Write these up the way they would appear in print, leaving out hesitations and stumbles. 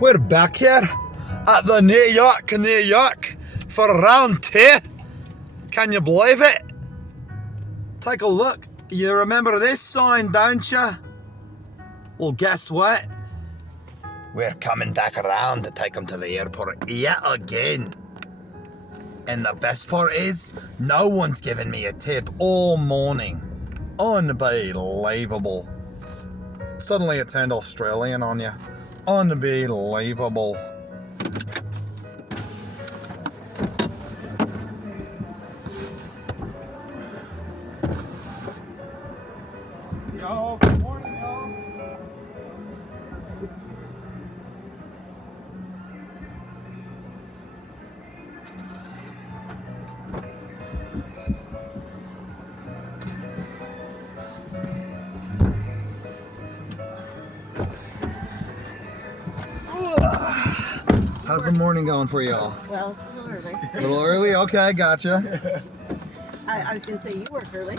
We're back here at the New York for round 2. Can you believe it? Take a look. You remember this sign, don't you? Well, guess what? We're coming back around to take them to the airport yet again. And the best part is, no one's given me a tip all morning. Unbelievable. Suddenly it turned Australian on you. Unbelievable. Yo, good morning, y'all. How's the morning going for y'all? Well, it's a little early. A little early? Okay, gotcha. I was going to say you work early.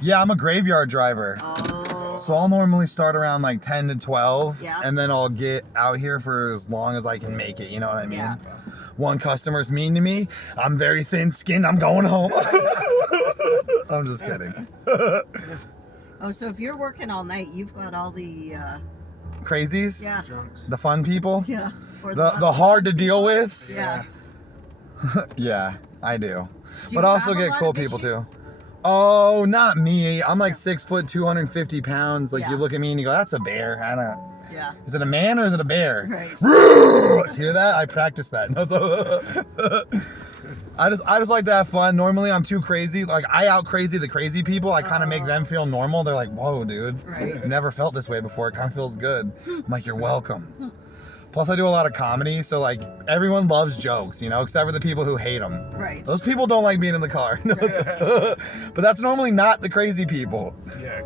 Yeah, I'm a graveyard driver. Oh. So I'll normally start around like 10 to 12, Yeah. and then I'll get out here for as long as I can make it, you know what I mean? Yeah. One customer's mean to me, I'm very thin-skinned, I'm going home. I'm just kidding. Oh, so if you're working all night, you've got all the Crazies? yeah. The fun people? Yeah. Or The hard to deal with? Yeah. Yeah, I do. Do you But I also have a get lot cool of people too. issues? Oh, not me. I'm like 6 foot, 250 pounds. Like Yeah. you look at me and you go, that's a bear. I don't. Yeah. Is it a man or is it a bear? Right. Hear that? I practice that. I just like to have fun. Normally I'm too crazy. Like I out crazy the crazy people. I kind of make them feel normal. They're like, whoa, dude. Right. Never felt this way before. It kind of feels good. I'm like, you're welcome. Plus I do a lot of comedy. So like everyone loves jokes, you know, except for the people who hate them. Right. Those people don't like being in the car. But that's normally not the crazy people. Yeah.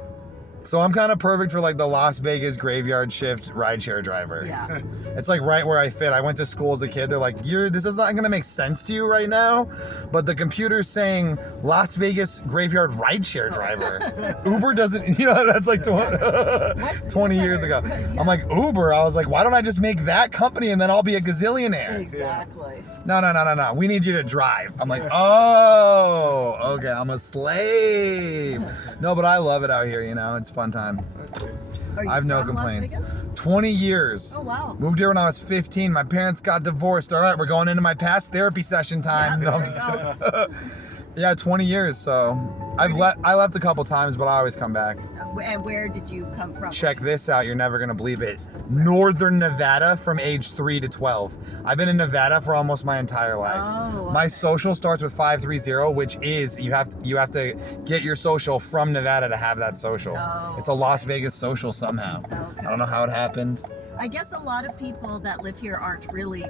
So I'm kind of perfect for like the Las Vegas graveyard shift rideshare driver. Yeah. It's like right where I fit. I went to school as a kid. They're like, this is not going to make sense to you right now. But the computer's saying Las Vegas graveyard rideshare driver. Uber doesn't, you know, that's like 20 years ago. Yeah. I'm like, Uber. I was like, why don't I just make that company and then I'll be a gazillionaire? Exactly. No. We need you to drive. I'm like, oh, okay. I'm a slave. No, but I love it out here, you know. It's a fun time. That's good. Are you I have no from Las complaints. Vegas? 20 years. Oh, wow. Moved here when I was 15. My parents got divorced. All right, we're going into my past therapy session time. Yeah. No, I'm just kidding. Yeah, 20 years. So I left a couple times, but I always come back. And where did you come from? Check this out. You're never gonna believe it. Northern Nevada from age 3 to 12. I've been in Nevada for almost my entire life. Oh, My okay. social starts with 530, which is you have to get your social from Nevada to have that social. Oh, It's a Las Vegas social somehow. Okay. I don't know how it happened. I guess a lot of people that live here aren't really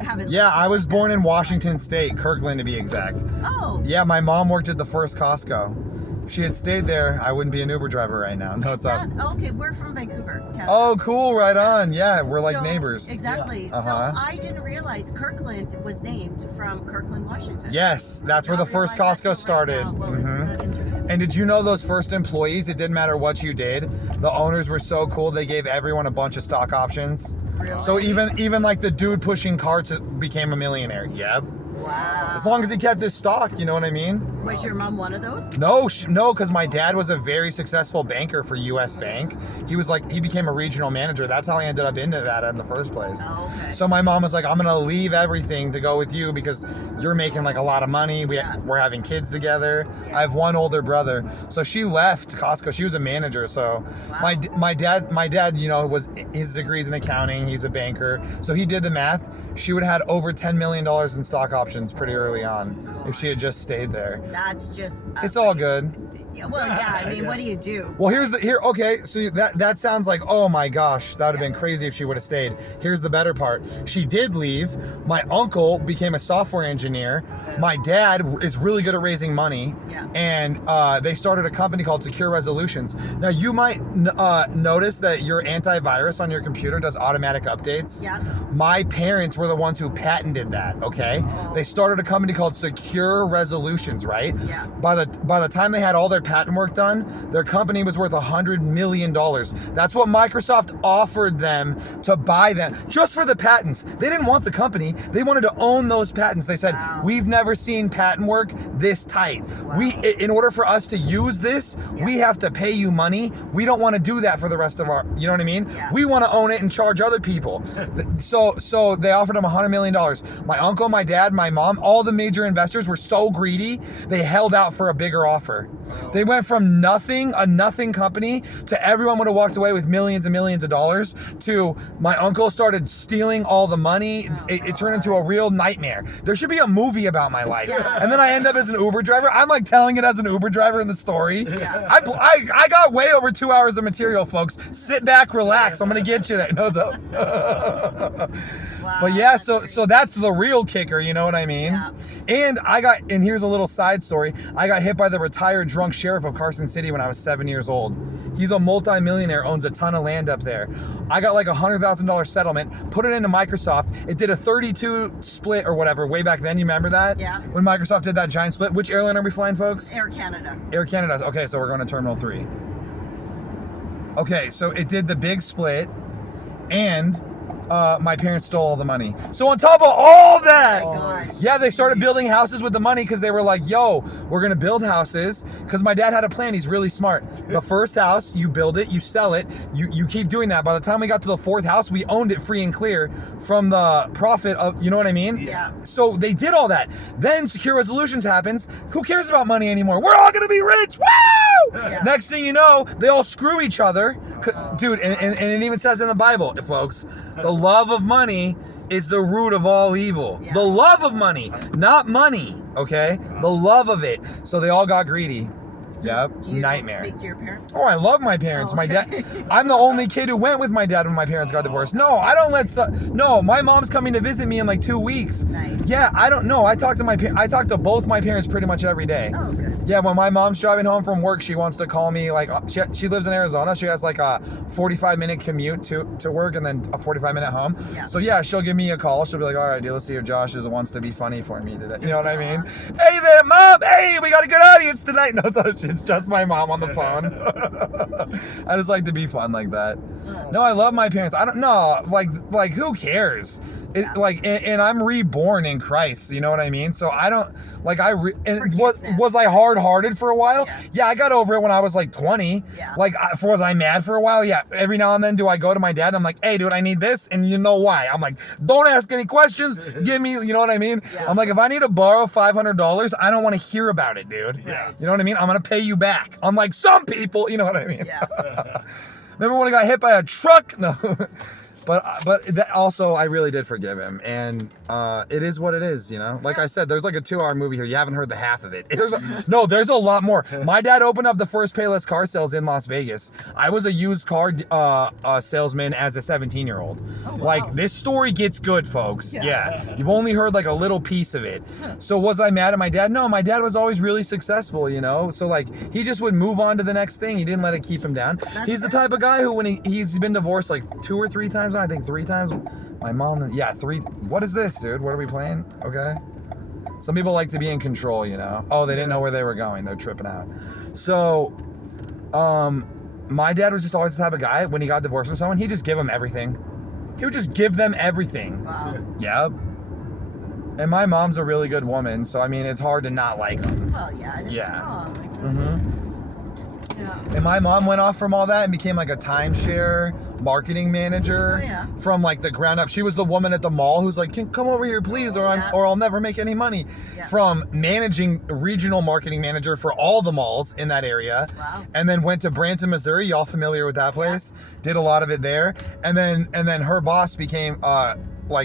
haven't. Yeah, I was born in Washington State, Kirkland to be exact. Oh. Yeah, my mom worked at the first Costco. If she had stayed there, I wouldn't be an Uber driver right now. No, Is it's up. that, okay, we're from Vancouver, Canada. Oh, cool, right on. Yeah, we're like So- neighbors. Exactly. Yeah. Uh-huh. So I didn't realize Kirkland was named from Kirkland, Washington. Yes, that's where Now the first realize that Costco till started. right now. Well, isn't Mhm. that interesting? And did you know those first employees, it didn't matter what you did, the owners were so cool, they gave everyone a bunch of stock options. Really? So even like the dude pushing carts became a millionaire. Yep. Wow. As long as he kept his stock, you know what I mean? Was your mom one of those? No, because my dad was a very successful banker for U.S. Bank. He became a regional manager. That's how I ended up in Nevada in the first place. Oh, okay. So my mom was like, I'm gonna leave everything to go with you because you're making like a lot of money. Yeah. We're having kids together. Yeah. I have one older brother. So she left Costco. She was a manager. So Wow. my dad, you know, was his degrees in accounting. He's a banker. So he did the math. She would have had over $10 million in stock options pretty early on if she had just stayed there. That's just. It's all good. Well, yeah. I mean, what do you do? Well, okay, so that sounds like, oh my gosh, that would have been crazy if she would have stayed. Here's the better part. She did leave. My uncle became a software engineer. My dad is really good at raising money. Yeah. And they started a company called Secure Resolutions. Now, you might notice that your antivirus on your computer does automatic updates. Yeah. My parents were the ones who patented that, okay? Oh. They started a company called Secure Resolutions, right? Yeah. By the time they had all their patent work done, their company was worth $100 million. That's what Microsoft offered them to buy them, just for the patents. They didn't want the company. They wanted to own those patents. They said, Wow. we've never seen patent work this tight. Wow. In order for us to use this, we have to pay you money. We don't want to do that for the rest of our, you know what I mean? Yeah. We want to own it and charge other people. So they offered them $100 million. My uncle, my dad, my mom, all the major investors were so greedy, they held out for a bigger offer. They went from a nothing company, to everyone would have walked away with millions and millions of dollars, to my uncle started stealing all the money. It turned into a real nightmare. There should be a movie about my life. Yeah. And then I end up as an Uber driver. I'm like telling it as an Uber driver in the story. Yeah. I got way over 2 hours of material, folks. Sit back, relax. I'm gonna get you there. No, it's up. Wow, But yeah, that's so that's the real kicker, you know what I mean? Yeah. And here's a little side story. I got hit by the retired drunk sheriff of Carson City when I was 7 years old. He's a multi-millionaire, owns a ton of land up there. I got like $100,000 settlement, put it into Microsoft. It did a 32 split or whatever way back then. You remember that? Yeah. When Microsoft did that giant split. Which airline are we flying, folks? Air Canada. Air Canada. Okay, so we're going to Terminal 3. Okay, so it did the big split, and my parents stole all the money. So on top of all that, Oh my gosh. yeah, they started building houses with the money because they were like, yo, we're going to build houses. Because my dad had a plan. He's really smart. The first house, you build it, you sell it, you keep doing that. By the time we got to the fourth house, we owned it free and clear from the profit of, you know what I mean? Yeah. So they did all that. Then Secure Resolutions happens. Who cares about money anymore? We're all going to be rich. Woo! Yeah. Next thing you know, they all screw each other. Dude, and it even says in the Bible, folks, the love of money is the root of all evil. Yeah. The love of money, not money, okay? The love of it. So they all got greedy. Yep, Do you nightmare. speak to your parents? Oh, I love my parents. Oh, My okay. dad. I'm the only kid who went with my dad when my parents got divorced. No, I don't let stuff. No, my mom's coming to visit me in like 2 weeks. Nice. Yeah, I don't know. I talk to both my parents pretty much every day. Oh, good. Yeah, when my mom's driving home from work, she wants to call me. Like she lives in Arizona. She has like a 45-minute commute to work and then a 45-minute home. Yeah. So yeah, she'll give me a call. She'll be like, all right, dude, let's see if Josh wants to be funny for me today. You know what I mean? Hey there, mom. Hey, we got a good audience tonight. No, it's just my mom on the phone. I just like to be fun like that. No, I love my parents. I don't know, like who cares? And I'm reborn in Christ. You know what I mean? So I don't like was I hard-hearted for a while? Yeah, I got over it when I was like 20. Yeah. Like, was I mad for a while? Yeah. Every now and then, do I go to my dad? And I'm like, hey, dude, I need this, and you know why? I'm like, don't ask any questions. Give me, you know what I mean? Yeah. I'm like, if I need to borrow $500, I don't want to hear about it, dude. Yeah. You know what I mean? I'm gonna pay you back. I'm like some people, you know what I mean? Yeah. Remember when I got hit by a truck? No. But that also, I really did forgive him, and it is what it is, you know. Like I said, there's like a 2-hour movie here. You haven't heard the half of it. There's a lot more. My dad opened up the first Payless car sales in Las Vegas. I was a used car salesman as a 17-year-old. Oh, wow. Like, this story gets good, folks. Yeah. Yeah, you've only heard like a little piece of it. So was I mad at my dad? No, my dad was always really successful, you know. So like, he just would move on to the next thing. He didn't let it keep him down. He's the type of guy who, when he's been divorced like 2 or 3 times. I think 3 times. My mom, yeah, 3. What is this, dude? What are we playing? Okay. Some people like to be in control, you know. Oh, they didn't know where they were going. They're tripping out. So, my dad was just always the type of guy, when he got divorced from someone, he'd just give them everything. He would just give them everything. Wow. Yep. And my mom's a really good woman, so I mean, it's hard to not like them. Well, yeah. It's Yeah. wrong. Exactly. Mm-hmm. Yeah. And my mom went off from all that and became like a timeshare marketing manager. Oh, yeah. From like the ground up. She was the woman at the mall who's like, come over here, please, or I'll never make any money. Yeah. From managing regional marketing manager for all the malls in that area. Wow. And then went to Branson, Missouri. Y'all familiar with that place? Yeah. Did a lot of it there. And then her boss became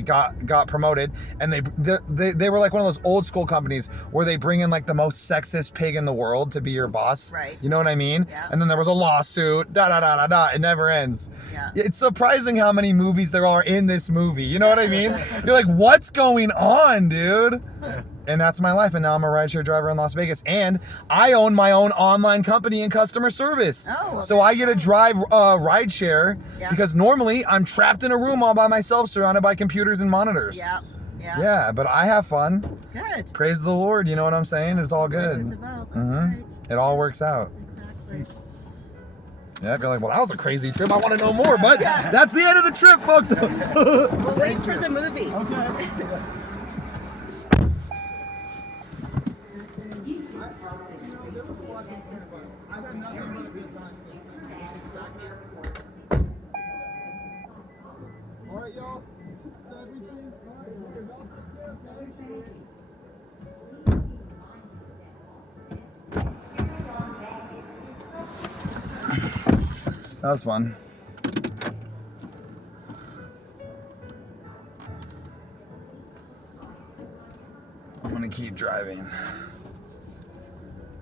got promoted, and they were like one of those old school companies where they bring in like the most sexist pig in the world to be your boss. Right. You know what I mean? Yeah. And then there was a lawsuit. It never ends. Yeah. It's surprising how many movies there are in this movie. You know what I mean? You're like, what's going on, dude? And that's my life. And now I'm a rideshare driver in Las Vegas. And I own my own online company in customer service. Oh, okay. So I get to drive rideshare Yeah. because normally I'm trapped in a room all by myself surrounded by computers and monitors. Yeah. Yeah. Yeah, but I have fun. Good. Praise the Lord, you know what I'm saying? It's all good. What it's about. That's Mhm. right. It all works out. Exactly. Yeah, be like, well, that was a crazy trip. I want to know more, but that's the end of the trip, folks. We'll wait for the movie. Okay. I've had nothing but a good time since then. All right, y'all. Is everything? All right, y'all take care, okay? That was fun. I'm gonna keep driving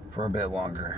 for a bit longer.